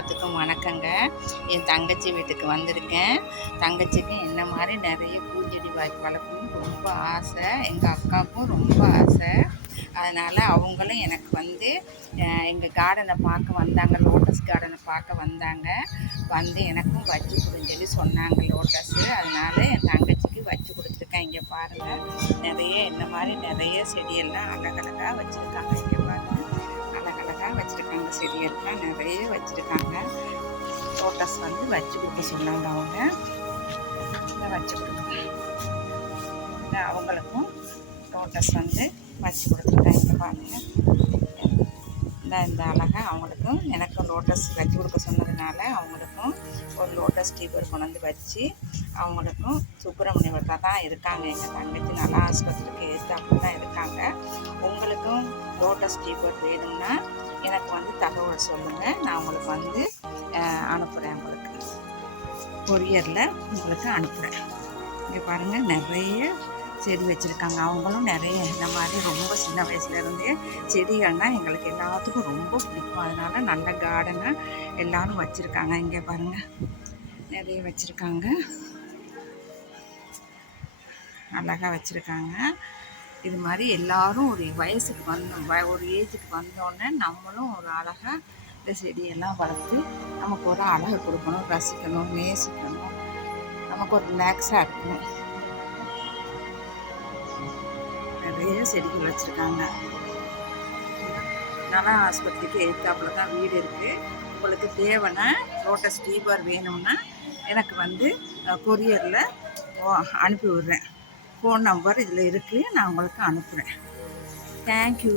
எல்லாத்துக்கும் வணக்கங்க. என் தங்கச்சி வீட்டுக்கு வந்திருக்கேன். தங்கச்சிக்கு என்ன மாதிரி நிறைய பூஞ்செடி வளர்க்கணும்னு ரொம்ப ஆசை. எங்கள் அக்காவுக்கும் ரொம்ப ஆசை. அதனால் அவங்களும் எனக்கு வந்து எங்கள் கார்டனை பார்க்க வந்தாங்க, லோட்டஸ் கார்டனை பார்க்க வந்தாங்க. வந்து எனக்கும் வச்சு கொடுன்னு சொல்லி சொன்னாங்க லோட்டஸு. அதனால் என் தங்கச்சிக்கு வச்சு கொடுத்துருக்கேன். இங்கே பாருங்கள், நிறைய இந்த மாதிரி நிறைய செடியெல்லாம் அழகழகாக வச்சுருக்காங்க. இங்கே பாருங்கள், அழகழகாக வச்சுருக்காங்க. செடியெல்லாம் நிறைய வச்சுருக்காங்க. லோட்டஸ் வந்து வச்சு கொடுக்க சொன்னாங்க அவங்க. வச்சு கொடுக்குறேன். அவங்களுக்கும் லோட்டஸ் வந்து வச்சு கொடுத்துருக்கேன். இங்கே பாருங்கள், இந்த அழகாக அவங்களுக்கும் எனக்கும் லோட்டஸ் வச்சு கொடுக்க சொன்னதுனால அவங்களுக்கும் ஒரு லோட்டஸ் டீபர் கொண்டு வந்து வச்சு, அவங்களுக்கும் சுப்பிரமணியத்தில் தான் இருக்காங்க. எங்கள் தங்கச்சி நல்லா ஆஸ்பத்திரிக்கு எதிர்த்தாப்புல தான் இருக்காங்க. உங்களுக்கும் லோட்டஸ் டீபர் வேணும்னா எனக்கு வந்து தகவல் சொல்லுங்கள். நான் உங்களுக்கு வந்து அனுப்புகிறேன். உங்களுக்கு கொரியரில் உங்களுக்கு அனுப்புகிறேன். இங்கே பாருங்கள், நிறைய செடி வச்சுருக்காங்க. அவங்களும் நிறைய இந்த மாதிரி ரொம்ப சின்ன வயசுலேருந்தே செடிகள்னால் எங்களுக்கு எல்லாத்துக்கும் ரொம்ப பிடிக்கும். அதனால் நல்ல கார்டனாக எல்லோரும் வச்சுருக்காங்க. இங்கே பாருங்கள், நிறைய வச்சுருக்காங்க, அழகாக வச்சுருக்காங்க. இது மாதிரி எல்லோரும் ஒரு வயசுக்கு ஒரு ஏஜுக்கு வந்தோடனே நம்மளும் ஒரு அழகாக இந்த செடியெல்லாம் வளர்த்து நமக்கு ஒரு அழகை கொடுக்கணும், ரசிக்கணும், நேசிக்கணும். நமக்கு ஒரு ரிலாக்ஸாக இருக்கும். நிறைய செடிகள் வச்சுருக்காங்க. நல ஆஸ்பத்திரிக்கு எதிர்த்தாப்புல தான் வீடு இருக்குது. உங்களுக்கு தேவைன்னா லோட்டஸ் டீபர் வேணும்னா எனக்கு வந்து கொரியரில் அனுப்பி விட்றேன். ஃபோன் நம்பர் இதில் இருக்குது, நான் உங்களுக்கு அனுப்புகிறேன். தேங்க்யூ.